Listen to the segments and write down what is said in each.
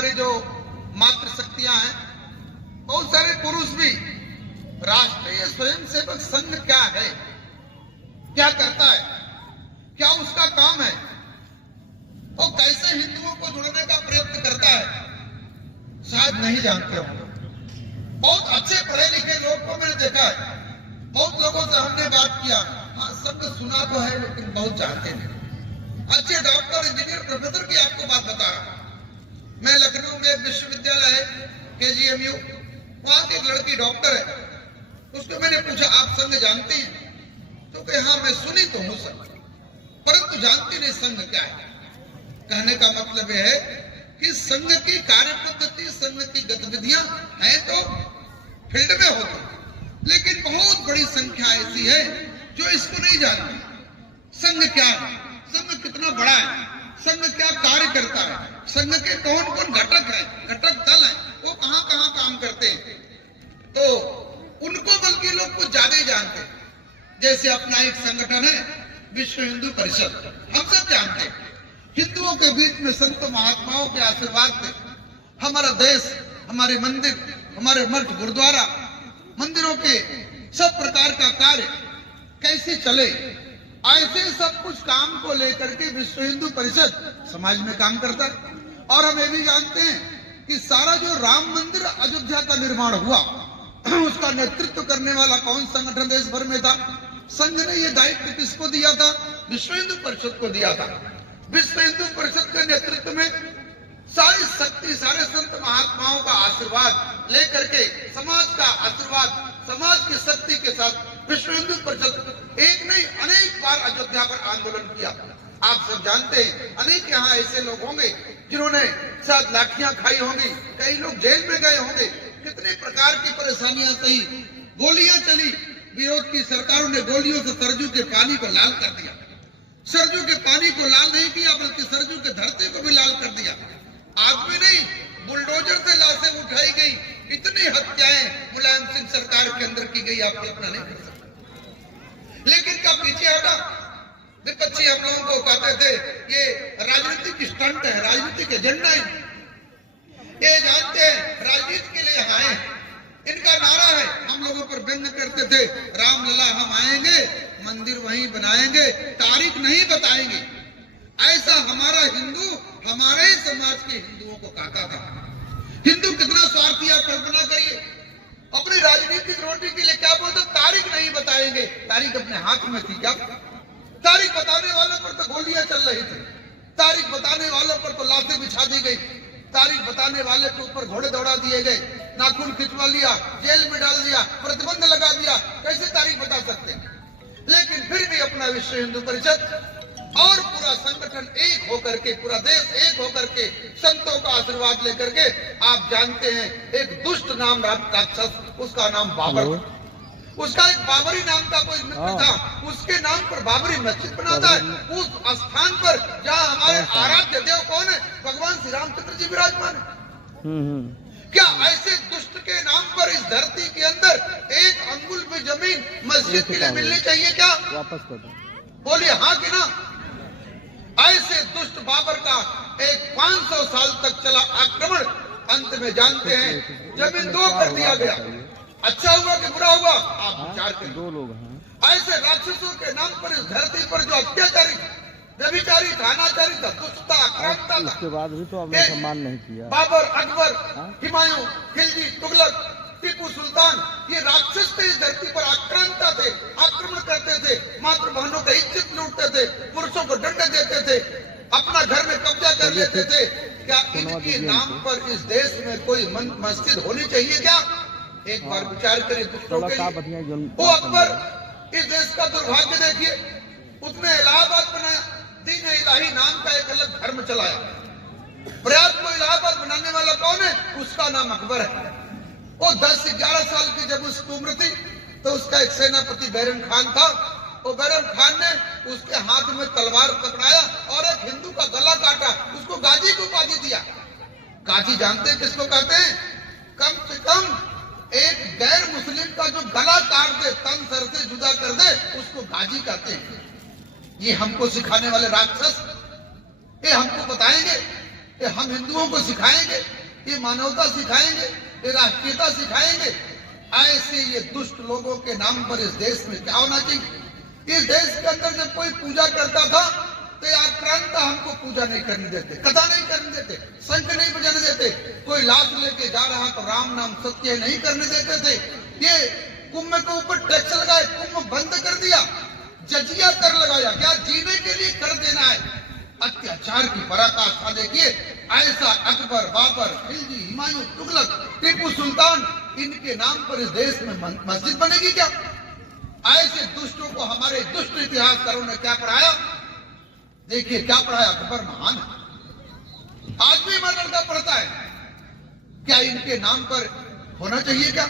हमारी जो मातृशक्तियां हैं, बहुत सारे पुरुष भी राष्ट्रीय स्वयंसेवक संघ क्या है, क्या करता है, क्या उसका काम है, और कैसे हिंदुओं को जोड़ने का प्रयत्न करता है, शायद नहीं जानते हो। बहुत अच्छे पढ़े लिखे लोग को मैंने देखा है, बहुत लोगों से हमने बात किया, हाँ सबने सुना तो है लेकिन बहुत जानते नहीं। अच्छे डॉक्टर, इंजीनियर, प्रोफेसर की आपको बात बता रहा हूं। मैं लखनऊ में एक विश्वविद्यालय है KGMU, वहां की एक लड़की डॉक्टर है, उसको मैंने पूछा आप संघ जानती हैं? तो कहे हाँ मैं सुनी तो हूं संघ, परंतु जानती नहीं संघ क्या है। कहने का मतलब यह है कि संघ की कार्य पद्धति, संघ की गतिविधियां हैं तो फील्ड में होती, लेकिन बहुत बड़ी संख्या ऐसी है जो इसको नहीं जानती। संघ क्या है, संघ कितना बड़ा है, संघ क्या कार्य करता है, संघ के कौन कौन घटक है, घटक दल है, वो कहां कहां काम करते हैं, तो उनको बल्कि लोग कुछ ज्यादा ही जानते हैं। जैसे अपना एक संगठन है विश्व हिंदू परिषद, हम सब जानते हैं, हिंदुओं के बीच में संत महात्माओं के आशीर्वाद से हमारा देश, हमारे मंदिर, हमारे मठ, गुरुद्वारा, मंदिरों के सब प्रकार का कार्य कैसे चले, ऐसे सब कुछ काम को लेकर के विश्व हिंदू परिषद समाज में काम करता है। और हम ये भी जानते हैं कि सारा जो राम मंदिर अयोध्या का निर्माण हुआ, उसका नेतृत्व करने वाला कौन संगठन देश भर में था? संघ ने ये दायित्व किसको दिया था? विश्व हिंदू परिषद को दिया था। विश्व हिंदू परिषद के नेतृत्व में सारी शक्ति, सारे संत महात्माओं का आशीर्वाद लेकर के, समाज का आशीर्वाद, समाज की शक्ति के साथ विश्व हिंदू परिषद एक नहीं अनेक बार अयोध्या पर आंदोलन किया। आप सब जानते हैं अनेक यहाँ ऐसे लोग होंगे जिन्होंने शायद लाठियां खाई होंगी, कई लोग जेल में गए होंगे, कितने प्रकार की परेशानियां सही, गोलियां चली, विरोध की सरकारों ने गोलियों से सरजू के पानी को लाल कर दिया। सरजू के पानी को लाल नहीं किया बल्कि सरजू के धरती को भी लाल कर दिया। आदमी नहीं, बुलडोजर से लाशें उठाई गई, इतनी हत्याएं मुलायम सिंह सरकार के अंदर की गई, आप कल्पना नहीं कर सकते। लेकिन क्या पीछे हटा? विपक्षी हम लोगों को कहते थे ये राजनीतिक स्टंट है, राजनीतिक एजेंडा है, ये जानते हैं राजनीति के लिए आए, इनका नारा है। हम लोगों पर व्यंग करते थे, रामलला हम आएंगे, मंदिर वहीं बनाएंगे, तारीख नहीं बताएंगे। ऐसा हमारा हिंदू, हमारे ही समाज के हिंदुओं को कहता था। हिंदू कितना स्वार्थी, आप कल्पना करिए, अपनी राजनीतिक रोटी के लिए क्या बोलते, तारीख नहीं बताएंगे। तारीख अपने हाथ में थी क्या? तारीख बताने वालों पर तो गोलियां चल रही थी, तारीख बताने वालों पर तो लाशें बिछा दी गई, तारीख बताने वाले के ऊपर घोड़े दौड़ा दिए गए, नाखून खिंचवा लिया, जेल में डाल दिया, प्रतिबंध लगा दिया। कैसे तारीख बता सकते हैं? लेकिन फिर भी अपना विश्व हिंदू परिषद और पूरा संगठन एक होकर के, पूरा देश एक होकर के, संतों का आशीर्वाद लेकर के, आप जानते हैं एक दुष्ट नाम राक्षस, उसका नाम बाबर, उसका एक बाबरी नाम का कोई मित्र था, उसके नाम पर बाबरी मस्जिद बनाता है, उस स्थान पर जहाँ हमारे आराध्य देव कौन है? भगवान श्री रामचंद्र जी विराजमान है। क्या ऐसे दुष्ट के नाम पर इस धरती के अंदर एक अंगुल भी जमीन मस्जिद के लिए मिलनी चाहिए क्या? वापस कर दो, बोलिए हाँ कि ना? ऐसे दुष्ट बाबर का एक 500 साल तक चला आक्रमण अंत में जानते हैं जमीन दो कर दिया गया। अच्छा हुआ कि बुरा हुआ, आप विचार करें। दो लोग हैं ऐसे राक्षसों के नाम पर इस धरती पर जो अत्याचारी, व्यभिचारी, अनाचारी था, दुष्टता, आक्रामकता था, उसके बाद भी तो हमने सम्मान नहीं किया। बाबर, अकबर, हुमायूं, खिलजी, तुगलक, टीपू सुल्तान, ये राक्षस थे, इस धरती पर आक्रांता थे, आक्रमण करते थे, मातृ बहनों का इज्जत लूटते थे, पुरुषों को दंड देते थे, अपना घर में कब्जा कर लेते थे। क्या इनके नाम पर इस देश में कोई मस्जिद होनी चाहिए क्या? एक बार विचार करिए दूसरों के लिए। वो अकबर, इस देश का दुर्भाग्य देखिए, उसने इलाहाबाद बनाया, दीन इलाही नाम का एक अलग धर्म चलाया। प्रयाग को इलाहाबाद बनाने वाला कौन है? उसका नाम अकबर है। वो 10-11 साल की जब उसकी उम्र थी तो उसका एक सेनापति बैरम खान था, वो बैरम खान ने उसके हाथ में तलवार पकड़ाया और एक हिंदू का गला काटा, उसको गाजी को उपाधि दिया। गाजी जानते हैं किसको कहते हैं? कम से कम एक गैर मुस्लिम का जो गला काट दे, तन सर से जुदा कर दे, उसको गाजी कहते हैं। ये हमको सिखाने वाले राक्षस ये हमको बताएंगे कि हम हिंदुओं को सिखाएंगे, ये मानवता सिखाएंगे, ये राष्ट्रीयता सिखाएंगे। ऐसे ये दुष्ट लोगों के नाम पर इस देश में क्या होना चाहिए। इस देश के अंदर जब कोई पूजा करता था तो आक्रांता हमको पूजा नहीं करने देते, कथा नहीं करने देते, शंख नहीं बजाने देते, कोई लाश लेके जा रहा तो राम नाम सत्य नहीं करने देते थे। ये कुंभ के ऊपर टैक्स लगाए, कुंभ बंद कर दिया, जजिया कर लगाया, क्या जीने के लिए कर देना है। अत्याचार की पराकाष्ठा देखिए। ऐसा अकबर, बाबर, खिलजी, हुमायूं, तुगलक, टीपू सुल्तान, इनके नाम पर इस देश में मस्जिद बनेगी क्या। ऐसे दुष्टों को हमारे दुष्ट इतिहासकारों ने क्या पढ़ाया। देखिए क्या पढ़ाया। अकबर महान है, आज भी हमारा लड़का पढ़ता है। क्या इनके नाम पर होना चाहिए क्या।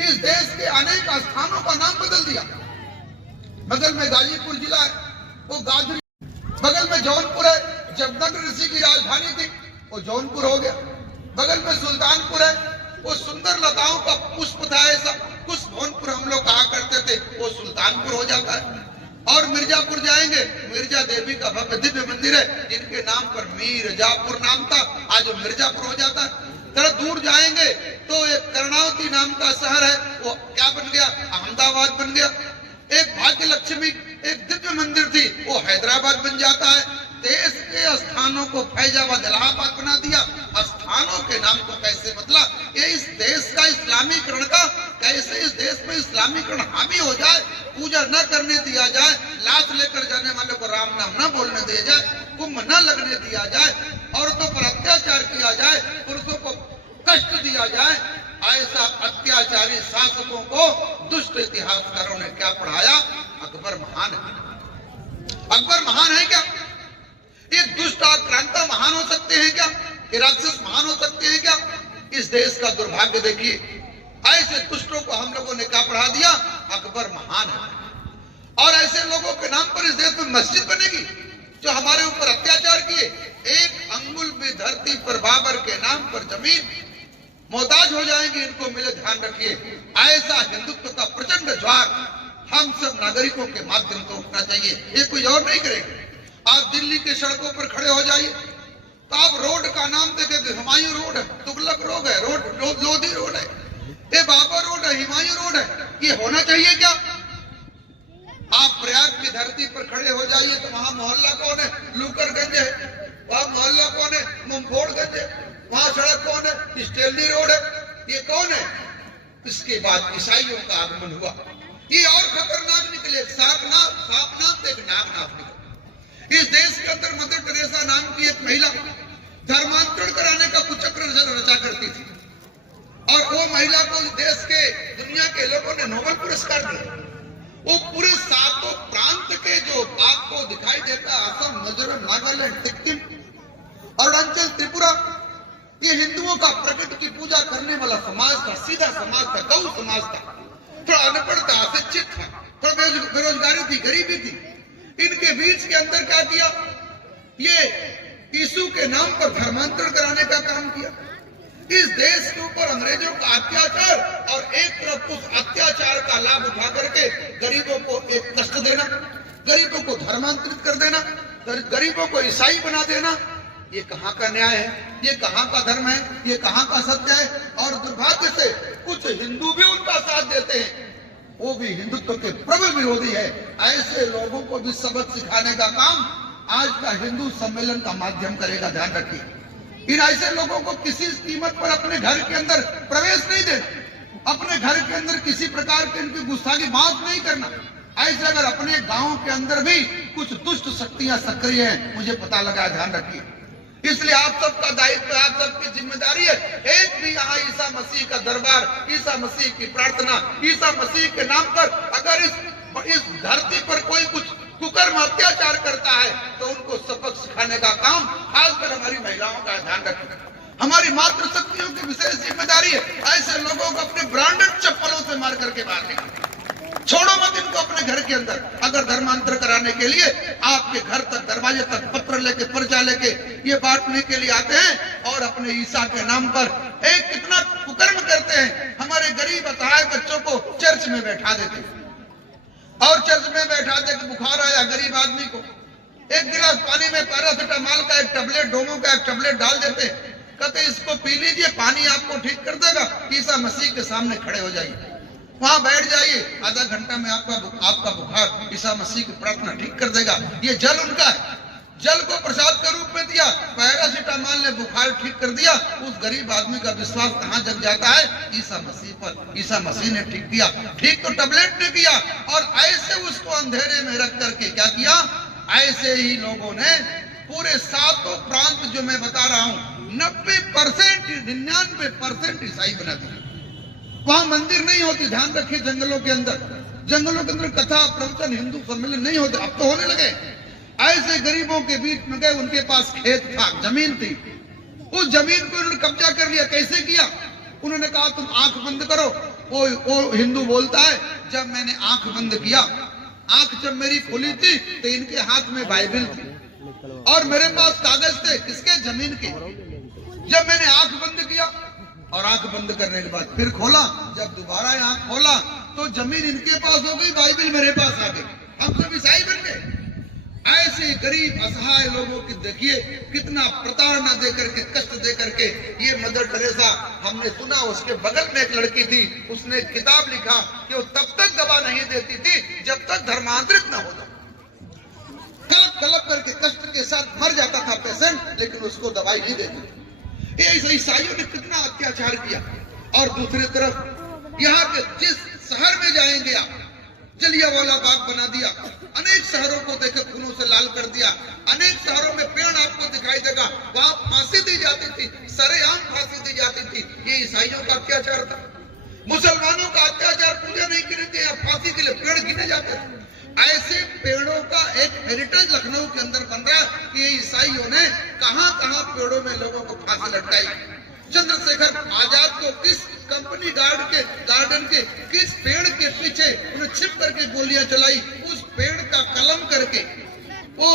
इस देश के अनेक स्थानों का नाम बदल दिया। बगल में गाजीपुर जिला है, वो गाजरी, बगल में जौनपुर है, जमनगर ऋषि की राजधानी थी, वो जौनपुर हो गया। बगल में सुल्तानपुर है, वो सुंदर लताओं का पुष्प था, ऐसा पुष्पवनपुर हम लोग कहा करते थे, वो सुल्तानपुर हो जाता है। और मिर्जापुर जाएंगे, मिर्जा देवी का भव्य दिव्य मंदिर है, जिनके नाम पर मिर्जापुर नाम था, आज वो मिर्जापुर हो जाता है। थोड़ा दूर जाएंगे तो एक कर्णावती नाम का शहर है, वो क्या बन गया, अहमदाबाद बन गया। एक भाग्य लक्ष्मी एक दिव्य मंदिर थी, वो हैदराबाद बन जाता है। देश के स्थानों को फैजाबाद, इलाहाबाद बना दिया। स्थानों के नाम को कैसे बदला। ये इस देश का इस्लामीकरण का, कैसे इस देश में इस्लामीकरण हावी हो जाए, पूजा न करने दिया जाए, लाश लेकर जाने वाले को राम नाम न बोलने दिया जाए, कुंभ न लगने दिया जाए, औरतों पर अत्याचार किया जाए, पुरुषों को कष्ट दिया जाए। ऐसा अत्याचारी शासकों को दुष्ट इतिहासकारों ने क्या पढ़ाया। अकबर महान है। अकबर महान है क्या। ये दुष्ट आक्रांता महान हो सकते हैं क्या। ये राक्षस महान हो सकते हैं क्या। इस देश का दुर्भाग्य देखिए। ऐसे दुष्टों को हम लोगों ने क्या पढ़ा दिया। अकबर महान है। और ऐसे लोगों के नाम पर इस देश में मस्जिद बनेगी जो हमारे ऊपर अत्याचार किए। एक अंगुल भी धरती पर बाबर के नाम पर जमीन मोहताज हो जाएंगी, इनको मिले, ध्यान रखिए। ऐसा हिंदुत्व का प्रचंड ज्वार हम सब नागरिकों के माध्यम से उठना चाहिए, ये कोई और नहीं करेगा। आप दिल्ली के सड़कों पर खड़े हो जाइए तो आप रोड का नाम देखेंगे, हुमायूं रोड है, तुगलक रोड है, लोधी रोड है, ये बाबर रोड है, हुमायूं रोड है। ये होना चाहिए क्या। आप प्रयाग की धरती पर खड़े हो जाइए तो वहां मोहल्ला कौन है, लूकरगंज है, वहां मोहल्ला कौन है, मुंफोड़गंज है, वहां सड़क कौन है, स्टेलनी रोड है। ये कौन है। इसके बाद ईसाइयों का आगमन हुआ। ये और खतरनाक निकले, सांपनाथ एक नागनाथ निकले। इस देश के अंदर मदर टेरेसा नाम की एक महिला धर्मांतरण कराने का कुचक्र रचा करती थी, और वो महिला को देश के, दुनिया के लोगों ने नोबेल पुरस्कार दिया। वो पूरे 7 प्रांत के जो आपको दिखाई देता, असम, मिजोरम, नागालैंड, सिक्किम, अरुणाचल, त्रिपुरा, ये हिंदुओं का प्रकृति की पूजा करने वाला समाज था, सीधा समाज था, गौ समाज था। थोड़ा अनपढ़ था, अशिक्षित था, थोड़ा बेरोजगारी थी, गरीबी थी। इनके बीच के अंदर क्या किया, ये यीशु के नाम पर धर्मांतरण कराने का काम किया। इस देश के ऊपर अंग्रेजों का अत्याचार, और एक तरफ उस अत्याचार का लाभ उठा करके गरीबों को एक कष्ट देना, गरीबों को धर्मांतरित कर देना, गरीबों को ईसाई बना देना। ये कहाँ का न्याय है, ये कहाँ का धर्म है, ये कहाँ का सत्य है। और दुर्भाग्य से कुछ हिंदू भी उनका साथ देते हैं, वो भी हिंदुत्व के प्रबल विरोधी है। ऐसे लोगों को भी सबक सिखाने का काम आज का हिंदू सम्मेलन का माध्यम करेगा, ध्यान रखिए। इन ऐसे लोगों को किसी कीमत पर अपने घर के अंदर प्रवेश नहीं देना, अपने घर के अंदर किसी प्रकार के इनकी गुस्ताखी माफ नहीं करना। ऐसे अगर अपने गांव के अंदर भी कुछ दुष्ट शक्तियां सक्रिय हैं, मुझे पता लगा, ध्यान रखिए। इसलिए आप सबका दायित्व, आप सबकी जिम्मेदारी है, एक भी यहाँ ईसा मसीह का दरबार, ईसा मसीह की प्रार्थना, ईसा मसीह के नाम पर अगर इस धरती पर कोई कुछ कुकर्म अत्याचार करता है तो उनको सबक सिखाने का काम खासकर हमारी महिलाओं का ध्यान रखें। हमारी मातृशक्तियों की विशेष जिम्मेदारी है ऐसे लोगों को अपने ब्रांडेड चप्पलों से मार करके बाहर निकालना। छोड़ो मत इनको अपने घर के अंदर। अगर धर्मांतर कराने के लिए आपके घर तक, दरवाजे तक पत्र लेके, पर्चा लेके ये बांटने के लिए आते हैं और अपने ईसा के नाम पर एक कितना कुकर्म करते हैं। हमारे गरीब असहाय बच्चों को चर्च में बैठा देते हैं, और चर्च में बैठा दे, बुखार आया गरीब आदमी को, एक गिलास पानी में पैरासिटामोल का एक टैबलेट, डोमो का एक टैबलेट डाल देते, कहते इसको पी लीजिए, पानी आपको ठीक कर देगा। ईसा मसीह के सामने खड़े हो जाइए, वहां बैठ जाइए, आधा घंटा में आपका बुखार ईसा मसीह की प्रार्थना ठीक कर देगा। ये जल उनका है, जल को प्रसाद के रूप में दिया, पैरासिटामोल ने बुखार ठीक कर दिया। उस गरीब आदमी का विश्वास कहां जग जाता है? ईसा मसीह पर। ईसा मसीह ने ठीक किया, ठीक तो टैबलेट ने किया, और ऐसे उसको अंधेरे में रख करके क्या किया? ऐसे ही लोगों ने पूरे 7 प्रांत जो मैं बता रहा हूं, 90% 99% ईसाई बना दिया। वहां मंदिर नहीं होती, ध्यान रखिए, जंगलों के अंदर कथा प्रवचन हिंदू सम्मेलन नहीं होते, अब तो होने लगे। ऐसे गरीबों के बीच में गए, उनके पास खेत था, जमीन थी, उस जमीन को उन्होंने कब्जा कर लिया। कैसे किया? उन्होंने कहा तुम आंख बंद करो। वो हिंदू बोलता है, जब मैंने आंख बंद किया, आंख जब मेरी खुली थी तो इनके हाथ में बाइबल थी और मेरे पास कागज थे, किसके? जमीन के। जब मैंने आंख बंद किया और आंख बंद करने के बाद फिर खोला, जब दोबारा आंख खोला तो जमीन इनके पास हो गई, बाइबल मेरे पास आ गई, हम सब ईसाई बन गए। ऐसे गरीब असहाय लोगों की देखिए कितना प्रताड़ना दे करके, कष्ट दे करके। ये मदर टेरेसा, हमने सुना उसके बगल में एक लड़की थी, उसने एक किताब लिखा कि वो तब तक दवा नहीं देती थी जब तक धर्मांतरित न हो जाए। कलप कलप करके कष्ट के साथ मर जाता था पेशेंट, लेकिन उसको दवाई नहीं देती। ये ईसाइयों ने कितना अत्याचार किया। और दूसरी तरफ यहाँ के जिस शहर में जाएंगे आप, जलियांवाला बाग बना दिया, अनेक शहरों को देखे खूनों से लाल कर दिया, अनेक शहरों में पेड़ आपको दिखाई देगा, वहां फांसी दी जाती थी, सरेआम फांसी दी जाती थी। ये ईसाइयों का अत्याचार था। मुसलमानों का अत्याचार, पूजा नहीं करते, फांसी के लिए पेड़ गिने जाते थे। ऐसे पेड़ों का एक हेरिटेज लखनऊ के अंदर बन रहा है कि ईसाइयों ने कहां कहां पेड़ों में लोगों को फांसी लटकाई। चंद्रशेखर आजाद को किस कंपनी गार्डन के किस पेड़ के पीछे उन्हें छिप करके गोलियां चलाई, उस पेड़ का कलम करके वो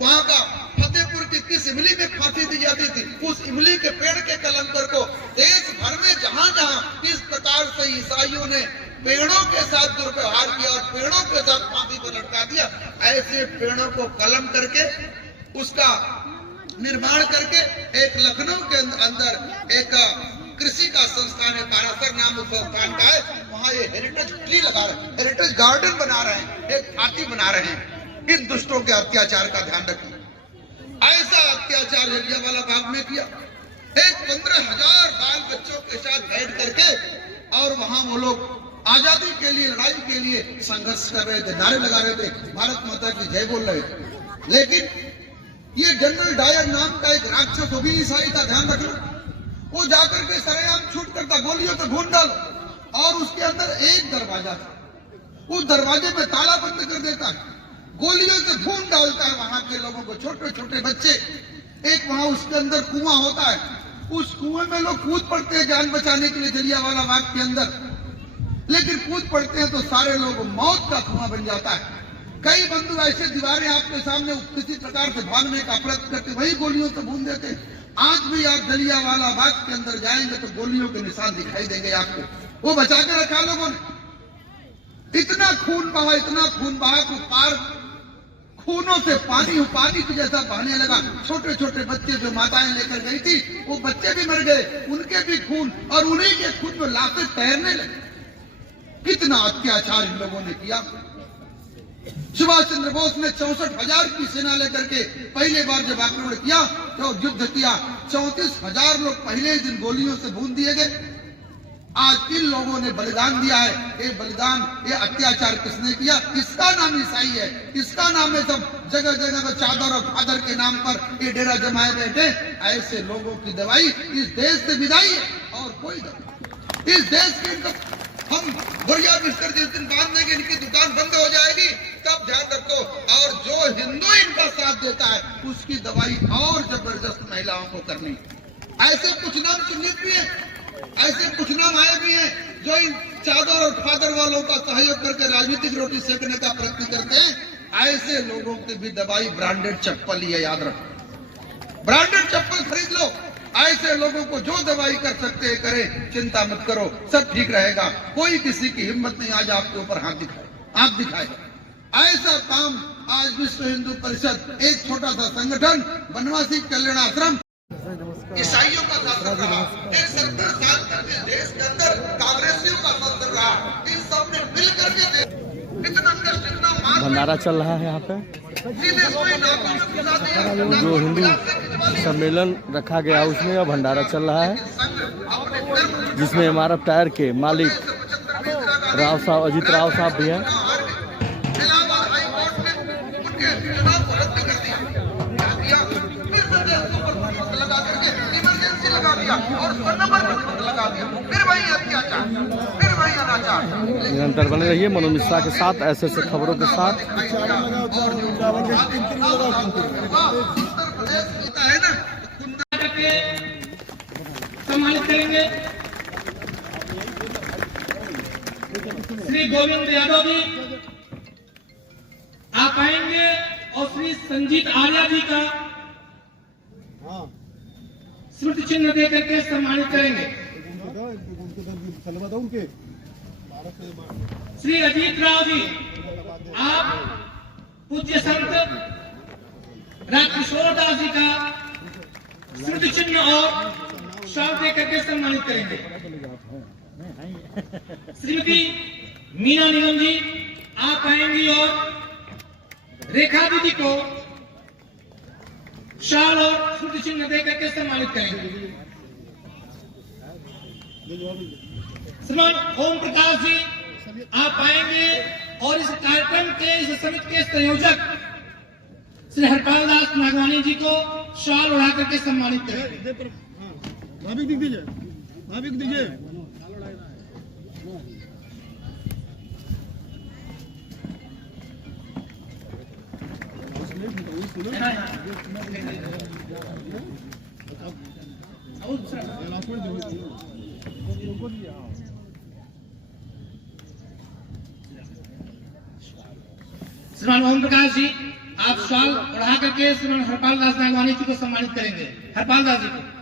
वहां का फतेहपुर की किस इमली में फांसी दी जाती थी, उस इमली के पेड़ के कलम पर को देश भर में जहां जहां इस प्रकार से ईसाइयों ने पेड़ों के साथ दुर्व्यवहार किया और पेड़ों के साथ फांसी को लटका दिया, ऐसे पेड़ों को कलम करके उसका निर्माण करके एक लखनऊ के अंदर एक कृषि का संस्थान है, पारासर नाम उस संस्थान का है, वहां ये हेरिटेज ट्री लगा रहे हैं, हेरिटेज गार्डन बना रहे हैं, एक हाथी बना रहे हैं। इन दुष्टों के अत्याचार का ध्यान रखिए। ऐसा अत्याचार जलियांवाला बाग में किया। एक 15,000 बाल बच्चों के साथ बैठ करके और वहां वो लोग आजादी के लिए, लड़ाई के लिए संघर्ष कर रहे थे, नारे लगा रहे थे, भारत माता की जय बोल रहे थे। लेकिन ये जनरल डायर नाम का एक राक्षस, वो भी ईसाई था, ध्यान रखना। वो जाकर के सरेआम छूट करता, गोलियों से खून डालो, और उसके अंदर एक दरवाजा था, उस दरवाजे में ताला बंद कर देता है, गोलियों से खून डालता है वहां के लोगों को, छोटे छोटे बच्चे। एक वहां उसके अंदर कुआं होता है, उस कुएं में लोग कूद पड़ते हैं जान बचाने के लिए जलियांवाला बाग के अंदर। लेकिन कूद पड़ते हैं तो सारे लोग मौत का कुआं बन जाता है। कई बंधु ऐसे दीवारें आपके सामने किसी प्रकार से भागने का प्रयत्न करते, वही गोलियों से भून देते। आज भी आप जलियांवाला बाग के अंदर जाएंगे तो गोलियों के निशान दिखाई देंगे आपको, वो बचा के रखा लोगों ने। इतना खून बहा तो पार खूनों से पानी की जैसा बहने लगा। छोटे छोटे बच्चे जो माताएं लेकर गई थी, वो बच्चे भी मर गए, उनके भी खून, और उन्हीं के खून में लाशें तैरने लगी। कितना अत्याचार इन लोगों ने किया। सुभाष चंद्र बोस ने 64,000 की सेना लेकर के पहले बार जब आक्रमण किया तो युद्ध किया, 34,000 लोग पहले दिन गोलियों से भून दिए गए। आज किन लोगों ने बलिदान दिया है? ये बलिदान, ये अत्याचार किसने किया? इसका नाम ईसाई है, इसका नाम है सब जगह जगह पर चादर और फादर के नाम पर ये डेरा जमाए बैठे। ऐसे लोगों की दवाई इस देश से विदाई है, और कोई दवाई इस देश की। हम बढ़िया बिस्तर जिस दिन बांध देंगे, इनकी दुकान बंद हो जाएगी, तब ध्यान रखो। और जो हिंदू इनका साथ देता है, उसकी दवाई और जबरदस्त महिलाओं को करनी। ऐसे कुछ नाम चिन्हित भी है, ऐसे कुछ नाम आए भी हैं जो इन चादर और फादर वालों का सहयोग करके राजनीतिक रोटी सेकने का प्रयत्न करते हैं। ऐसे लोगों की भी दवाई ब्रांडेड चप्पल ही है, याद रखो, ब्रांडेड चप्पल खरीद लो। ऐसे लोगों को जो दवाई कर सकते हैं करें, चिंता मत करो, सब ठीक रहेगा। कोई किसी की हिम्मत नहीं आज आपके ऊपर हाथ दिखाए। ऐसा काम आज विश्व हिंदू परिषद एक छोटा सा संगठन बनवासी कल्याण आश्रम ईसाइयों का शासन रहा, 70 साल तक इस देश के अंदर कांग्रेसियों का शासन रहा। इन सब ने मिलकर के इतना कष्ट, इतना मार, भंडारा चल रहा है यहाँ पे। जो हिंदू सम्मेलन रखा गया उसमें यह भंडारा चल रहा है, जिसमें एमआरएफ टायर के मालिक राव साहब, अजीत राव साहब भी हैं। निरंतर बने रहिए मनु मिश्रा के साथ, ऐसे ऐसे खबरों के साथ। सम्मानित करेंगे श्री गोविंद यादव जी, आप आएंगे और श्री संजीत आर्या जी का स्मृति चिन्ह दे करके सम्मानित करेंगे। श्री अजीत राव जी, आप पूज्य संत राजकिशोर दास जी का स्मृति चिन्ह और शाल दे करके सम्मानित करेंगे। श्रीमती मीना निगम जी, आप आएंगी और रेखा दीदी को शाल और स्मृति चिन्ह दे करके सम्मानित करेंगे। श्रीमान ओम प्रकाश जी, आप आएंगे और इस कार्यक्रम के, इस समिति के संयोजक श्री हरपाल दास नागवानी जी को शाल उड़ा करके सम्मानित करेंगे। भाभी दिख दीजिए, भाभी दिख दीजिए। श्रीमान ओम प्रकाश जी, आप शाल उड़ा करके श्रीमान हरपाल दास नागवानी जी को सम्मानित करेंगे। हरपाल दास जी को